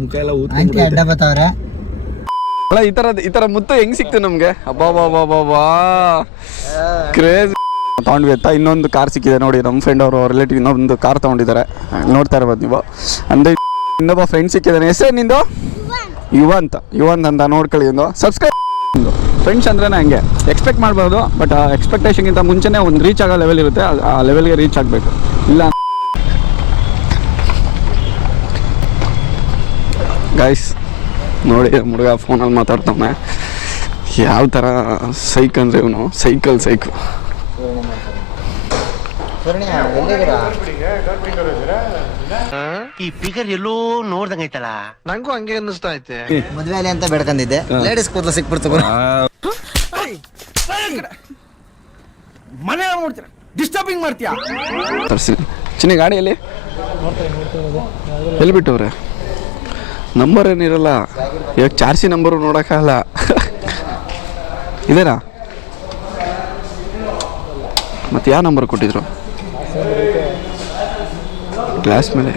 ಮುಖ ಎಲ್ಲ ಆಂಟಿ ಅಡ್ಡ ಬತ್ತವ್ರೆ. ಅಲ್ಲ ಈ ತರ ಮುತ್ತು ಹೆಂಗ್ ಸಿಕ್ತು ನಮ್ಗೆ? ಅಬ್ಬಾ ಕ್ರೇಜ್. ತಗೊಂಡ್ವಿ ಅಂತ ಇನ್ನೊಂದು ಕಾರ್ ಸಿಕ್ಕಿದೆ ನೋಡಿ. ನಮ್ಮ ಫ್ರೆಂಡ್ ಅವರು ರಿಲೇಟಿವ್ ಇನ್ನೊಂದು ಕಾರ್ ತಗೊಂಡಿದ್ದಾರೆ, ನೋಡ್ತಾ ಇರ್ಬೋದು ನೀವು. ಅಂದ್ರೆ ಇನ್ನೊಬ್ಬ ಫ್ರೆಂಡ್ ಸಿಕ್ಕಿದ್ದಾನೆ. ಹೆಸರು ನಿಂದು? ಯುವಂತ್ ಅಂತ ನೋಡ್ಕೊಳ್ಳಿ. ಒಂದು ಸಬ್ಸ್ಕ್ರೈಬ್. ಫ್ರೆಂಡ್ಸ್ ಅಂದ್ರೆ ಹಂಗೆ ಎಕ್ಸ್ಪೆಕ್ಟ್ ಮಾಡ್ಬೋದು, ಬಟ್ ಎಕ್ಸ್ಪೆಕ್ಟೇಷನ್ಗಿಂತ ಮುಂಚೆನೇ ಒಂದು ರೀಚ್ ಆಗೋ ಲೆವೆಲ್ ಇರುತ್ತೆ, ಆ ಲೆವೆಲ್ಗೆ ರೀಚ್ ಆಗಬೇಕು. ಇಲ್ಲ ಗೈಸ್ ನೋಡಿ, ಹುಡುಗ ಫೋನಲ್ಲಿ ಮಾತಾಡ್ತಾನೆ. ಯಾವ ಥರ ಸೈಕ್ ಅಂದರೆ ಇವನು ಸೈಕಲ್. ಈ ಫಿಗರ್ ಎಲ್ಲೋ ನೋಡ್ದಂಗೈತಲ್ಲ, ನಂಗೂ ಹಂಗೆ ಅನ್ನಿಸ್ತಾ ಐತೆ. ಮದ್ವೆಲಿ ಅಂತ ಬೆಡ್ಕೊಂಡಿದ್ದೆ, ಲೇಡೀಸ್ ಕೂದಲು ಸಿಕ್ಬಿಡ್ತು. ಮನೆ ನೋಡ್ತೀರ, ಡಿಸ್ಟರ್ಬಿಂಗ್ ಮಾಡ್ತೀಯಾ? ಚಿನ್ನ ಗಾಡಿಯಲ್ಲಿ ಎಲ್ಲಿ ಬಿಟ್ಟವ್ರೆ? ನಂಬರ್ ಏನಿರಲ್ಲ, ಇವಾಗ ಚಾರ್ಸಿ ನಂಬರು ನೋಡೋಕ್ಕಾಗಲ್ಲ. ಇದೇನಾ? ಮತ್ತೆ ಯಾವ ನಂಬರ್ ಕೊಟ್ಟಿದ್ರು? ಗ್ಲಾಸ್ ಮೇಲೆ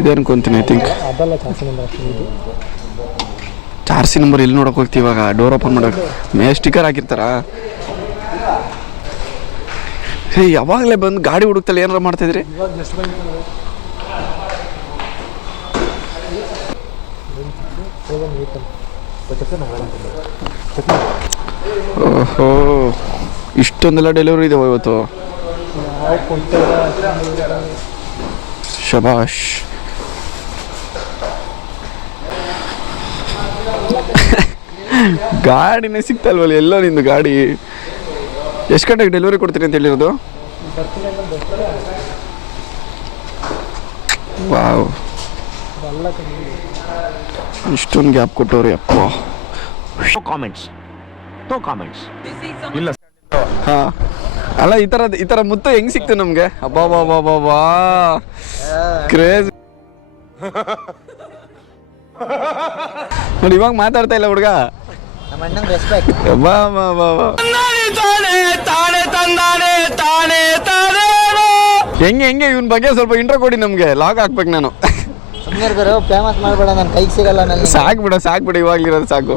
ಇದೆ ಅನ್ಕೊಂತೀನಿ. ಐ ಥಿಂಕ್ ಚಾರ್ಸಿ ನಂಬರ್ ಎಲ್ಲಿ ನೋಡೋಕೆ ಹೋಗ್ತೀವಿ ಇವಾಗ? ಡೋರ್ ಓಪನ್ ಮಾಡೋಕೆ ಸ್ಟಿಕ್ಕರ್ ಹಾಕಿರ್ತಾರ? ಹೇ, ಯಾವಾಗಲೇ ಬಂದು ಗಾಡಿ ಹುಡುಕ್ತಲ್ಲ ಏನಾರ ಮಾಡ್ತಾಯಿದ್ರಿ? ಓಹೋ, ಇಷ್ಟೊಂದೆಲ್ಲ ಡೆಲಿವರಿ ಇದೆ ಇವತ್ತು. ಶಬಾಷ್. ಗಾಡಿನೇ ಸಿಗ್ತಲ್ವಲ್ಲ ಎಲ್ಲೋ ನಿಂದು ಗಾಡಿ. ಎಷ್ಟು ಗಂಟೆಗೆ ಡೆಲಿವರಿ ಕೊಡ್ತೀನಿ ಅಂತ ಹೇಳಿರೋದು? ವಾವ್, ಇಷ್ಟೊಂದು ಗ್ಯಾಪ್ ಕೊಟ್ಟವ್ರಿ ಅಪ್ಪ. ಇಲ್ಲ ಹಾ, ಅಲ್ಲ ಈ ತರ ಮುತ್ತು ಹೆಂಗ್ ಸಿಕ್ತು ನಮ್ಗೆ? ಅಬ್ಬಾ ಕ್ರೇಜ್. ನೋಡಿ ಇವಾಗ ಮಾತಾಡ್ತಾ ಇಲ್ಲ ಹುಡುಗ. ನಮ್ಮ ಅಣ್ಣಂಗೆ ರೆಸ್ಪೆಕ್ಟ್. ಹೆಂಗೆ ಇವನ್ ಬಗ್ಗೆ ಸ್ವಲ್ಪ ಇಂಟ್ರೋ ಕೊಡಿ ನಮ್ಗೆ, ಲಾಗ್ ಹಾಕ್ಬೇಕು ನಾನು. ಸುಮ್ಮನೆ ಫೇಮಸ್ ಮಾಡ್ಬೇಡ, ನನ್ನ ಕೈಗೆ ಸಿಗಲ್ಲ. ನನ್ನ ಸಾಕ್ಬಿಡ ಇವಾಗ್ಲಿರೋದು ಸಾಕು.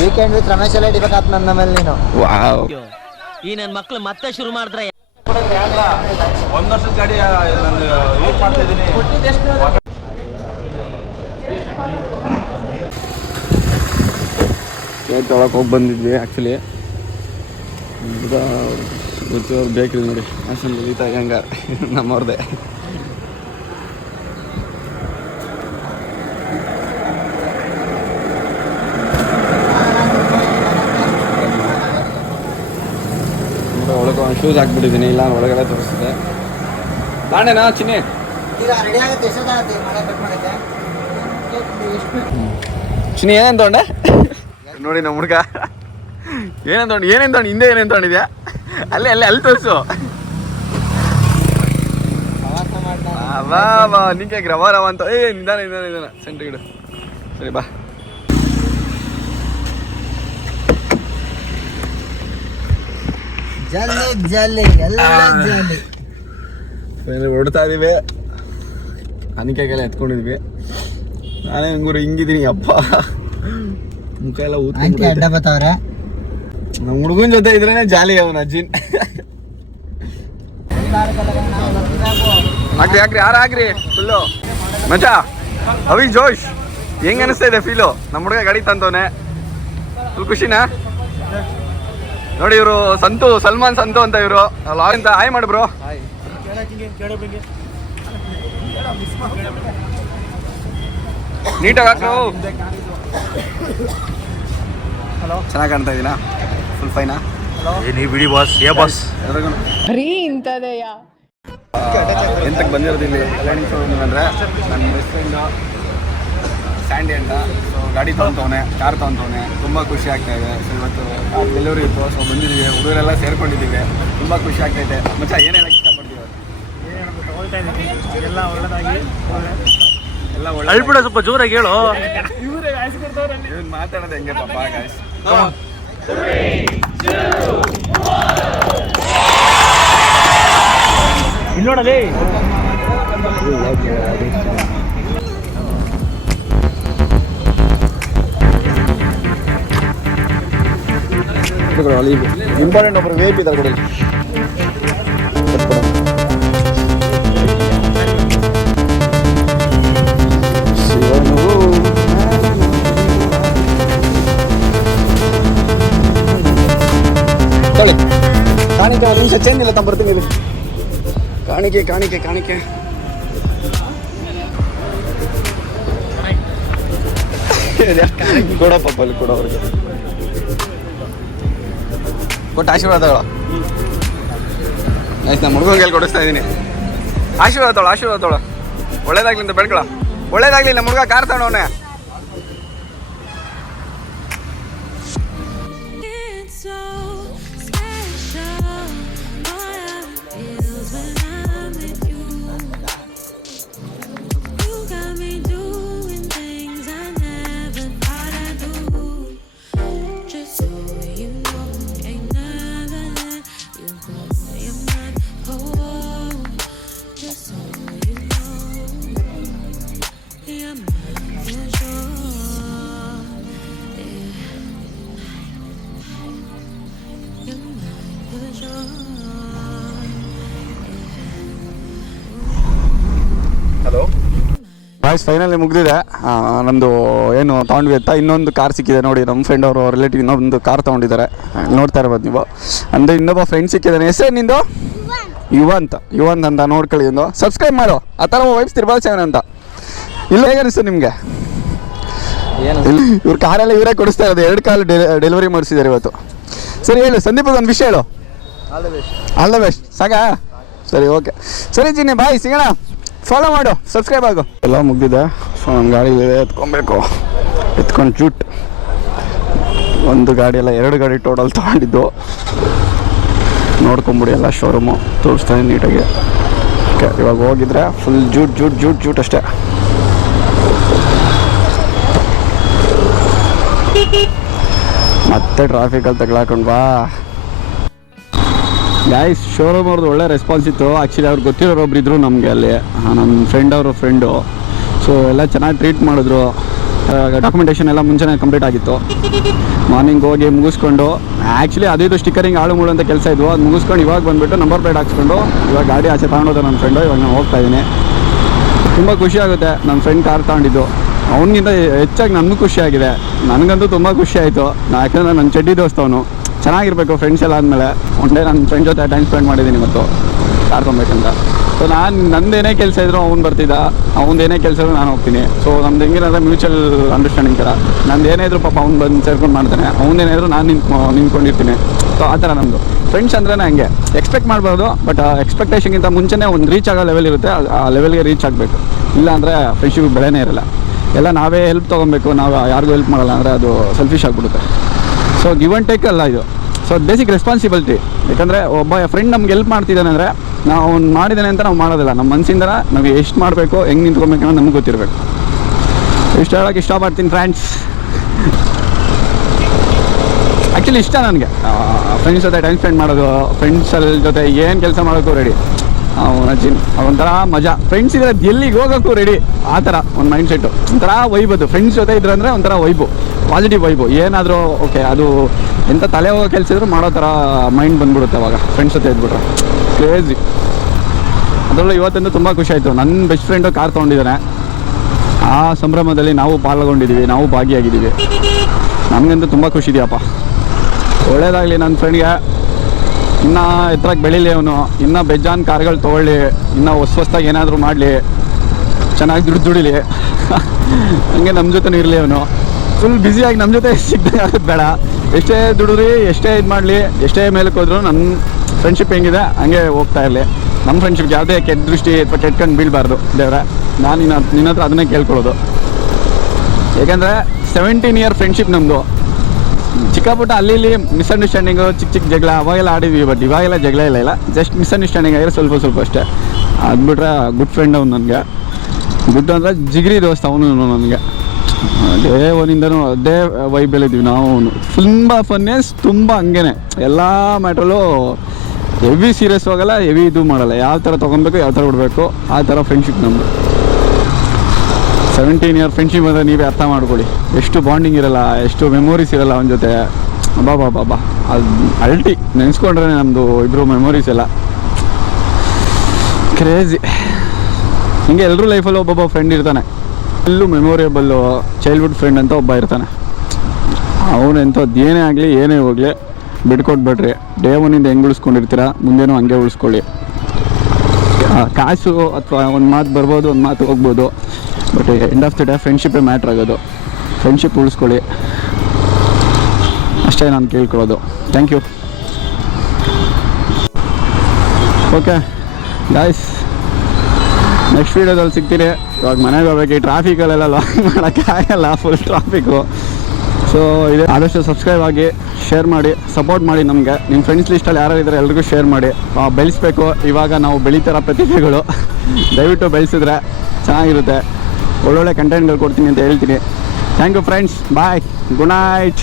ವೀಕೆಂಡ್ ವಿತ್ ರಮೇಶ್ ಎಲ್ಲ ಹಿಡಿಬೇಕಾತ್ ನನ್ನ ಮೇಲೆ ನೀನು. ವಾವ್, ಈ ನನ್ನ ಮಕ್ಳು ಮತ್ತೆ ಶುರು ಮಾಡಿದ್ರೆ ಒಂದು ವರ್ಷದ ಗಾಡಿ ನಾನು ಯೂಸ್ ಮಾಡ್ತಾ ಇದ್ದೀನಿ. ತೊಳಕ್ಕೆ ಹೋಗಿ ಬಂದಿದ್ವಿ ಆ್ಯಕ್ಚುಲಿ. ಗೊತ್ತಿರೋರು ಬೇಕ್ರಿ ನೋಡಿ, ಹಾಸನ ಲಲಿತಾ ಹೆಂಗ ನಮ್ಮವ್ರದ್ದೇ. ಒಳಗೆ ಶೂಸ್ ಹಾಕ್ಬಿಟ್ಟಿದ್ದೀನಿ, ಇಲ್ಲ ಒಳಗಡೆ ತೋರಿಸ್ತಿದ್ದೆ. ಬಾಣೆನಾ ಚಿನ್ನಿ? ಚಿನ್ನಿ ಏನೇನು ತೊಗೊಂಡೆ ನೋಡಿ ನಮ್ಮ ಹುಡುಗ. ಏನೇನು ತೊಗೊಂಡು ಹಿಂದೆ ಏನೇನು ತೊಗೊಂಡಿದ್ಯಾ? ಅಲ್ಲಿ ತೋರಿಸು. ಬಾ ನಿಂಗೆ ರವ ಅಂತ. ನಿಧಾನ ಸೆಂಟ್ರ್ ಗಿಡ. ಸರಿ ಬಾ. ಹೊಡ್ತಾ ಇದೀವಿ, ಅನಿಕೆಗೆಲ್ಲ ಎತ್ಕೊಂಡಿದ್ವಿ. ನಾನೇ ನಂಗೂರು ಹಿಂಗಿದ್ದೀನಿ ಅಪ್ಪ, ಮುಖ ಎಲ್ಲ ಅಡ್ಡ ಬತ್ತವ್ರೆ. ನಮ್ಮ ಹುಡುಗನ ಜೊತೆ ಇದ್ರೇನೆ ಜಾಲಿ ಅವನ ಅಜ್ಜಿನ್. ಹಾಕ್ರಿ ಯಾರು ಫುಲ್ಲು ಮಜಾ. ಅವಿ ಜೋಶ್, ಹೆಂಗ್ ಅನಿಸ್ತಾ ಇದೆ ಫೀಲು? ನಮ್ಮ ಹುಡುಗ ಗಾಡಿ ತಂತವನೆ, ಫುಲ್ ಖುಷಿನಾ? ನೋಡಿ ಇವರು ಸಲ್ಮಾನ್ ಸಂತು ಅಂತ ಇವರು ಅಂತ. ಹಾಯ್ ಮಾಡಿ ಬ್ರೋ. ನೀಟಾಗಿ ಹಾಕು. ಚೆನ್ನಾಗಿ ಕಾಣ್ತಾ ಇದೀನಾ? ಫುಲ್ ಫೈನಾ? ಬಿಡಿ ಬಾಸ್. ಎಂತಕ್ಕೆ ಬಂದಿರೋದಿಲ್ಲ ಕಲ್ಯಾಣಿ ಶೋರೂಮ್ ಅಂದರೆ ನನ್ನ ಬೆಸ್ಟ್ ಫ್ರೆಂಡು ಸ್ಯಾಂಡಿ ಅಂತ. ಸೊ ಗಾಡಿ ತೊಗೊತವನೆ, ಕಾರ್ ತೊಗೊತವನೆ, ತುಂಬ ಖುಷಿ ಆಗ್ತಾಯಿದೆ. ಸೊ ಇವತ್ತು ಡೆಲಿವರಿ ಇತ್ತು, ಸೊ ಬಂದಿದ್ದೀವಿ, ಹುಡುಗರೆಲ್ಲ ಸೇರ್ಕೊಂಡಿದ್ದೀವಿ, ತುಂಬ ಖುಷಿ ಆಗ್ತೈತೆ. ಮಚ್ಚ ಏನೇನು ಇಷ್ಟಪಡ್ತೀವಿ? ಎಲ್ಲ ಒಳ್ಳೆದಾಗಿ ಎಲ್ಲ ಒಳ್ಳೆ ಅಳ್ಬಿಡ, ಸ್ವಲ್ಪ ಜೋರಾಗಿ ಹೇಳು. ಇವನು ಮಾತಾಡೋದು ಹೆಂಗೆ ಪಾಪ ಗಾಯ್ಸ್. ಇಲ್ಲಿ ನೋಡಲಿ ಕೊಡು ಅಲ್ಲಿ ಇಂಪಾರ್ಟೆಂಟ್ ಒಬ್ಬರು ವಿ ಐ ಪಿ ಇದ್ದಾರೆ ಕೊಡಿ ತೊಳಿ ಕಾಣಿಕೆ ಒಂದು ನಿಮಿಷ ಚೇಂಜ್ ಇಲ್ಲ ಬರ್ತೀನಿ ಇಲ್ಲಿ ಕಾಣಿಕೆ ಕಾಣಿಕೆ ಕಾಣಿಕೆ ಕೊಡಪ್ಪ ಅಲ್ಲಿ ಕೊಡ ಅವ್ರಿಗೆ ಕೊಟ್ಟು ಆಶೀರ್ವಾದ ಆಯ್ತು ನಮ್ಮ ಹುಡುಗಂಗೆ ಹೇಳಿ ಕೊಡಿಸ್ತಾ ಇದ್ದೀನಿ ಆಶೀರ್ವಾದ ತೊಳು ಒಳ್ಳೇದಾಗ್ಲಿ ಅಂತ ಬೆಳ್ಕೊಳ ಒಳ್ಳೇದಾಗ್ಲಿ ನಮ್ಮ ಹುಡುಗ ಕಾರ್ ತಗೊಂಡವನೇ ಹಲೋ ಬಾಯ್ಸ್ ಫೈನಲಿ ಮುಗಿದಿದೆ ನಮ್ಮದು ಏನು ತೊಗೊಂಡ್ವಿ ಅಂತ ಇನ್ನೊಂದು ಕಾರ್ ಸಿಕ್ಕಿದೆ ನೋಡಿ ನಮ್ಮ ಫ್ರೆಂಡ್ ಅವರು ರಿಲೇಟಿವ್ ಇನ್ನೊಂದು ಕಾರ್ ತೊಗೊಂಡಿದ್ದಾರೆ ನೋಡ್ತಾ ಇರ್ಬೋದು ನೀವು ಅಂದರೆ ಇನ್ನೊಬ್ಬ ಫ್ರೆಂಡ್ ಸಿಕ್ಕಿದ್ದಾನೆ ಹೆಸರು ನಿಂದು ಯುವಂತ್ ಅಂತ ನೋಡ್ಕೊಳ್ಳಿ ಒಂದು ಸಬ್ಸ್ಕ್ರೈಬ್ ಮಾಡು ಆ ಥರ ವೈಬ್ಸ್ ತಿರ್ಬಾಲ್7 ಅಂತ ಇಲ್ಲ ಹೇಗೆ ಅನಿಸ್ತು ನಿಮಗೆ ಇವ್ರ ಕಾರೆಲ್ಲ ಇವರೇ ಕೊಡಿಸ್ತಾ ಇರೋದು 2 ಕಾಲ್ ಡೆಲಿವರಿ ಮಾಡಿಸಿದ್ದಾರೆ ಇವತ್ತು ಸರಿ ಹೇಳು ಸಂದೀಪ್ ಒಂದು ವಿಷಯ ಹೇಳು ಆಲ್ ದ ಬೆಸ್ಟ್ ಸಾಕಾ ಸರಿ ಓಕೆ ಸರಿ ಜಿನ್ನಿ ಬಾಯ್ ಸಿಗೋಣ ಫಾಲೋ ಮಾಡು ಸಬ್ಸ್ಕ್ರೈಬ್ ಆಗು ಎಲ್ಲ ಮುಗ್ದಿದೆ ಸೊ ನಮ್ಮ ಗಾಡಿ ಎತ್ಕೊಬೇಕು ಎತ್ಕೊಂಡು ಜೂಟ್ ಒಂದು ಗಾಡಿ ಎಲ್ಲ 2 ಗಾಡಿ ಟೋಟಲ್ ತೊಗೊಂಡಿದ್ದು ನೋಡ್ಕೊಂಬಿಡಿ ಎಲ್ಲ ಶೋರೂಮು ತೋರಿಸ್ತಾನೆ ನೀಟಾಗಿ ಓಕೆ ಇವಾಗ ಹೋಗಿದ್ರೆ ಫುಲ್ ಜೂಟ್ ಅಷ್ಟೇ ಮತ್ತೆ ಟ್ರಾಫಿಕಲ್ಲಿ ತಗೊಳಕೊಂಡು ಬಾ ಗಾಯ್ಸ್ ಶೋರೂಮ್ ಅವ್ರದ್ದು ಒಳ್ಳೆ ರೆಸ್ಪಾನ್ಸ್ ಇತ್ತು ಆ್ಯಕ್ಚುಲಿ ಅವ್ರು ಗೊತ್ತಿರೋರು ಒಬ್ರು ಇದ್ರು ನಮಗೆ ಅಲ್ಲಿ ನಮ್ಮ ಫ್ರೆಂಡು ಸೊ ಎಲ್ಲ ಚೆನ್ನಾಗಿ ಟ್ರೀಟ್ ಮಾಡಿದ್ರು ಡಾಕ್ಯುಮೆಂಟೇಷನ್ ಎಲ್ಲ ಮುಂಚೆನೇ ಕಂಪ್ಲೀಟ್ ಆಗಿತ್ತು ಮಾರ್ನಿಂಗ್ ಹೋಗಿ ಮುಗಿಸ್ಕೊಂಡು ಆ್ಯಕ್ಚುಲಿ ಅದು ಸ್ಟಿಕ್ಕರಿಂಗ್ ಆಳು ಮೂಳು ಅಂತ ಕೆಲಸ ಇದ್ವು ಅದು ಮುಗಿಸ್ಕೊಂಡು ಇವಾಗ ಬಂದುಬಿಟ್ಟು ನಂಬರ್ ಪ್ಲೇಟ್ ಹಾಕ್ಸ್ಕೊಂಡು ಇವಾಗ ಗಾಡಿ ಆಚೆ ತಗೊಂಡೋದ ನನ್ನ ಫ್ರೆಂಡು ಇವಾಗ ನಾನು ಹೋಗ್ತಾ ಇದ್ದೀನಿ ತುಂಬ ಖುಷಿ ಆಗುತ್ತೆ ನನ್ನ ಫ್ರೆಂಡ್ ಕಾರ್ ತಗೊಂಡಿದ್ದು ಅವನಿಗಿಂತ ಹೆಚ್ಚಾಗಿ ನನಗೂ ಖುಷಿಯಾಗಿದೆ ನನಗಂತೂ ತುಂಬ ಖುಷಿ ಆಯಿತು ಯಾಕಂದರೆ ನನ್ನ ಚಡ್ಡಿ ದೋಸ್ತವನು ಚೆನ್ನಾಗಿರಬೇಕು ಫ್ರೆಂಡ್ಸ್ ಎಲ್ಲ ಆದಮೇಲೆ ಒನ್ ಡೇ ನನ್ನ ಫ್ರೆಂಡ್ ಜೊತೆ ಟೈಮ್ ಸ್ಪೆಂಡ್ ಮಾಡಿದ್ದೀನಿ ಇವತ್ತು ಕಾರ್ ತೊಗೊಬೇಕಂತ ಸೊ ನಂದೇನೇ ಕೆಲಸ ಇದ್ರು ಅವ್ನು ಬರ್ತಿದ್ದ ಅವನದೇನೇ ಕೆಲಸ ಇದ್ರು ನಾನು ಹೋಗ್ತೀನಿ ಸೊ ನಮ್ದು ಹೆಂಗಿರೋದ್ರೆ ಮ್ಯೂಚುವಲ್ ಅಂಡರ್ಸ್ಟ್ಯಾಂಡಿಂಗ್ ಥರ ನಂದು ಏನೇ ಇದ್ರು ಪಾಪ ಅವ್ನು ಬಂದು ಸೇರ್ಕೊಂಡು ಮಾಡ್ತಾನೆ ಅವನೇನಾದ್ರು ನಾನು ನಿಂತ್ಕೊಂಡಿರ್ತೀನಿ ಸೊ ಆ ಥರ ನಮ್ಮದು ಫ್ರೆಂಡ್ಸ್ ಅಂದ್ರೆ ಹಂಗೆ ಎಕ್ಸ್ಪೆಕ್ಟ್ ಮಾಡ್ಬೋದು ಬಟ್ ಎಕ್ಸ್ಪೆಕ್ಟೇಷನ್ಗಿಂತ ಮುಂಚೆನೇ ಒಂದು ರೀಚ್ ಆಗೋ ಲೆವೆಲ್ ಇರುತ್ತೆ ಆ ಲೆವೆಲ್ಗೆ ರೀಚ್ ಆಗಬೇಕು ಇಲ್ಲ ಅಂದರೆ ಫ್ರೆಂಡ್ಶಿಪ್ ಬೆಳೆನೇ ಇರಲ್ಲ ಎಲ್ಲ ನಾವೇ ಹೆಲ್ಪ್ ತೊಗೊಬೇಕು ನಾವು ಯಾರಿಗೂ ಹೆಲ್ಪ್ ಮಾಡಲ್ಲ ಅಂದರೆ ಅದು ಸೆಲ್ಫಿಶ್ ಆಗಿಬಿಡುತ್ತೆ ಸೊ ಗಿವ್ ಆ್ಯಂಡ್ ಟೇಕ್ ಅಲ್ಲ ಇದು ಸೊ ಬೇಸಿಕ್ ರೆಸ್ಪಾನ್ಸಿಬಿಲಿಟಿ ಯಾಕಂದರೆ ಒಬ್ಬ ಫ್ರೆಂಡ್ ನಮ್ಗೆ ಹೆಲ್ಪ್ ಮಾಡ್ತಿದ್ದಾನೆ ಅಂದರೆ ನಾವು ಅವ್ನು ಮಾಡಿದ್ದಾನೆ ಅಂತ ನಾವು ಮಾಡೋದಿಲ್ಲ ನಮ್ಮ ಮನಸ್ಸಿಂದ ನಾವು ಎಷ್ಟು ಮಾಡಬೇಕು ಹೆಂಗೆ ನಿಂತ್ಕೊಬೇಕು ಅನ್ನೋದು ನಮ್ಗೆ ಗೊತ್ತಿರಬೇಕು ಇಷ್ಟು ಹೇಳೋಕ್ಕೆ ಇಷ್ಟಪಡ್ತೀನಿ ಫ್ರೆಂಡ್ಸ್ ಆ್ಯಕ್ಚುಲಿ ಇಷ್ಟ ನನಗೆ ಫ್ರೆಂಡ್ಸ್ ಜೊತೆ ಟೈಮ್ ಸ್ಪೆಂಡ್ ಮಾಡೋದು ಫ್ರೆಂಡ್ಸಲ್ಲಿ ಜೊತೆ ಏನು ಕೆಲಸ ಮಾಡೋಕ್ಕೂ ರೆಡಿ ಒಂಥರ ಮಜಾ ಫ್ರೆಂಡ್ಸ್ ಇದ್ರೆ ಎಲ್ಲಿಗೆ ಹೋಗೋಕ್ಕೂ ರೆಡಿ ಆ ಥರ ಒಂದು ಮೈಂಡ್ ಸೆಟ್ಟು ಒಂಥರ ವೈಬದು ಫ್ರೆಂಡ್ಸ್ ಜೊತೆ ಇದ್ರೆ ಅಂದರೆ ಒಂಥರ ವೈಬು ಪಾಸಿಟಿವ್ ವೈಬು ಏನಾದರೂ ಓಕೆ ಅದು ಎಂಥ ತಲೆ ಹೋಗೋ ಕೆಲಸ ಇದ್ರೂ ಮಾಡೋ ಥರ ಮೈಂಡ್ ಬಂದ್ಬಿಡುತ್ತೆ ಅವಾಗ ಫ್ರೆಂಡ್ಸ್ ಜೊತೆ ಇದ್ಬಿಟ್ರೆ ಕ್ರೇಜಿ ಅದರಲ್ಲೂ ಇವತ್ತಂದು ತುಂಬ ಖುಷಿ ಆಯಿತು ನನ್ನ ಬೆಸ್ಟ್ ಫ್ರೆಂಡು ಕಾರ್ ತೊಗೊಂಡಿದ್ದಾನೆ ಆ ಸಂಭ್ರಮದಲ್ಲಿ ನಾವು ಪಾಲ್ಗೊಂಡಿದ್ದೀವಿ ನಾವು ಭಾಗಿಯಾಗಿದ್ದೀವಿ ನಮಗಂತೂ ತುಂಬ ಖುಷಿ ಇದೆಯಪ್ಪ ಒಳ್ಳೇದಾಗಲಿ ನನ್ನ ಫ್ರೆಂಡ್ಗೆ ಇನ್ನೂ ಎತ್ತರಕ್ಕೆ ಬೆಳೀಲಿ ಅವನು ಇನ್ನೂ ಬೇಜಾನ್ ಕಾರ್ಗಳು ತೊಗೊಳ್ಳಿ ಇನ್ನೂ ಹೊಸ್ದಾಗಿ ಏನಾದರೂ ಮಾಡಲಿ ಚೆನ್ನಾಗಿ ದುಡಿಲಿ ಹಂಗೆ ನಮ್ಮ ಜೊತೆ ಇರಲಿ ಅವನು ಫುಲ್ ಬ್ಯುಸಿಯಾಗಿ ನಮ್ಮ ಜೊತೆ ಸಿಗ್ದಂಗೆ ಆಗೋದು ಬೇಡ ಎಷ್ಟೇ ದುಡಿದ್ರಿ ಎಷ್ಟೇ ಇದು ಮಾಡಲಿ ಎಷ್ಟೇ ಮೇಲಕ್ಕೆ ಹೋದ್ರು ನನ್ನ ಫ್ರೆಂಡ್ಶಿಪ್ ಹೆಂಗಿದೆ ಹಂಗೆ ಹೋಗ್ತಾ ಇರಲಿ ನಮ್ಮ ಫ್ರೆಂಡ್ಶಿಪ್ಗೆ ಯಾವುದೇ ಕೆಟ್ಟ ದೃಷ್ಟಿ ಅಥವಾ ಕೆಟ್ಕೊಂಡು ಬೀಳಬಾರ್ದು ದೇವ್ರೆ ನಾನು ನಿನ್ನ ಹತ್ರ ಅದನ್ನೇ ಕೇಳ್ಕೊಳ್ಳೋದು ಯಾಕೆಂದರೆ 17 ಇಯರ್ ಫ್ರೆಂಡ್ಶಿಪ್ ನಮ್ಮದು ಚಿಕ್ಕಪುಟ್ಟ ಅಲ್ಲಿ ಮಿಸ್ಅಂಡರ್ಸ್ಟ್ಯಾಂಡಿಂಗು ಚಿಕ್ಕ ಜಗಳ ಅವಾಗೆಲ್ಲ ಆಡಿದ್ವಿ ಬಟ್ ಇವಾಗೆಲ್ಲ ಜಗಳ ಇಲ್ಲ ಜಸ್ಟ್ ಮಿಸ್ಅಂಡರ್ಸ್ಟ್ಯಾಂಡಿಂಗ್ ಆಗಿರೋ ಸ್ವಲ್ಪ ಅಷ್ಟೇ ಅದು ಬಿಟ್ರೆ ಗುಡ್ ಫ್ರೆಂಡ್ ಅವ್ನು ನನಗೆ ಗುಡ್ ಅಂದರೆ ಜಿಗ್ರಿ ದೋಸ್ತ ಅವನು ನನಗೆ ಅದೇ ಒಂದಿಂದನೂ ಅದೇ ವೈಬಲ್ಲಿದ್ದೀವಿ ನಾವು ತುಂಬ ಫನ್ನೆಸ್ ತುಂಬ ಹಂಗೇನೆ ಎಲ್ಲ ಮ್ಯಾಟ್ರಲ್ಲೂ ಹೆವಿ ಸೀರಿಯಸ್ ಹೋಗಲ್ಲ ಹೆವಿ ಇದು ಮಾಡಲ್ಲ ಯಾವ ಥರ ತೊಗೊಬೇಕು ಯಾವ ಥರ ಬಿಡಬೇಕು ಆ ಥರ ಫ್ರೆಂಡ್ಶಿಪ್ ನಮ್ಮದು 17 ಇಯರ್ ಫ್ರೆಂಡ್ಶಿಪ್ ಅಂದರೆ ನೀವೇ ಅರ್ಥ ಮಾಡ್ಕೊಳ್ಳಿ ಎಷ್ಟು ಬಾಂಡಿಂಗ್ ಇರಲ್ಲ ಎಷ್ಟು ಮೆಮೊರೀಸ್ ಇರಲ್ಲ ಅವನ ಜೊತೆ ಅಬ್ಬಾ ಅದು ಅಲ್ಟಿ ನೆನೆಸ್ಕೊಂಡ್ರೆ ನಮ್ಮದು ಇಬ್ಬರು ಮೆಮೊರೀಸ್ ಎಲ್ಲ ಕ್ರೇಜಿ. ಹಿಂಗೆ ಎಲ್ಲರೂ ಲೈಫಲ್ಲಿ ಒಬ್ಬೊಬ್ಬ ಫ್ರೆಂಡ್ ಇರ್ತಾನೆ, ಎಲ್ಲೂ ಮೆಮೊರೇಬಲ್ಲು ಚೈಲ್ಡ್ಹುಡ್ ಫ್ರೆಂಡ್ ಅಂತ ಒಬ್ಬ ಇರ್ತಾನೆ. ಅವನೆಂಥದ್ದು ಏನೇ ಆಗಲಿ ಏನೇ ಹೋಗಲಿ ಬಿಟ್ಕೊಟ್ಬೇಡ್ರಿ. ಡೇ ಒನ್ನಿಂದ ಹೆಂಗೆ ಉಳಿಸ್ಕೊಂಡಿರ್ತೀರ ಮುಂದೇನೂ ಹಂಗೆ ಉಳಿಸ್ಕೊಳ್ಳಿ. ಕಾಸು ಅಥವಾ ಒಂದು ಮಾತು ಬರ್ಬೋದು, ಒಂದು ಮಾತು ಹೋಗ್ಬೋದು, but end of the day ಫ್ರೆಂಡ್ಶಿಪ್ಪೇ ಮ್ಯಾಟ್ರ್ ಆಗೋದು. ಫ್ರೆಂಡ್ಶಿಪ್ ಉಳಿಸ್ಕೊಳ್ಳಿ ಅಷ್ಟೇ ನಾನು ಕೇಳ್ಕೊಳ್ಳೋದು. Thank you. Okay guys, next ವೀಡಿಯೋದಲ್ಲಿ ಸಿಗ್ತೀನಿ. ಇವಾಗ ಮನೆಗೆ ಹೋಗ್ಬೇಕು. ಈ ಟ್ರಾಫಿಕಲ್ಲೆಲ್ಲ ಲಾಗ್ ಮಾಡೋಕ್ಕಾಗಲ್ಲ, ಫುಲ್ ಟ್ರಾಫಿಕ್ಕು. ಸೊ ಇದೆ, ಆದಷ್ಟು ಸಬ್ಸ್ಕ್ರೈಬ್ ಆಗಿ, ಶೇರ್ ಮಾಡಿ, ಸಪೋರ್ಟ್ ಮಾಡಿ ನಮಗೆ. ನಿಮ್ಮ ಫ್ರೆಂಡ್ಸ್ ಲಿಸ್ಟಲ್ಲಿ ಯಾರು ಇದ್ದಾರೆ ಎಲ್ರಿಗೂ ಶೇರ್ ಮಾಡಿ. ಬೆಳೆಸ್ಬೇಕು. ಇವಾಗ ನಾವು ಬೆಳೀತಾರ ಪ್ರತಿಭೆಗಳು, ದಯವಿಟ್ಟು ಬೆಳೆಸಿದ್ರೆ ಚೆನ್ನಾಗಿರುತ್ತೆ. ಒಳ್ಳೊಳ್ಳೆ ಕಂಟೆಂಟ್ಗಳು ಕೊಡ್ತೀನಿ ಅಂತ ಹೇಳ್ತೀನಿ. Thank you friends, bye, good night.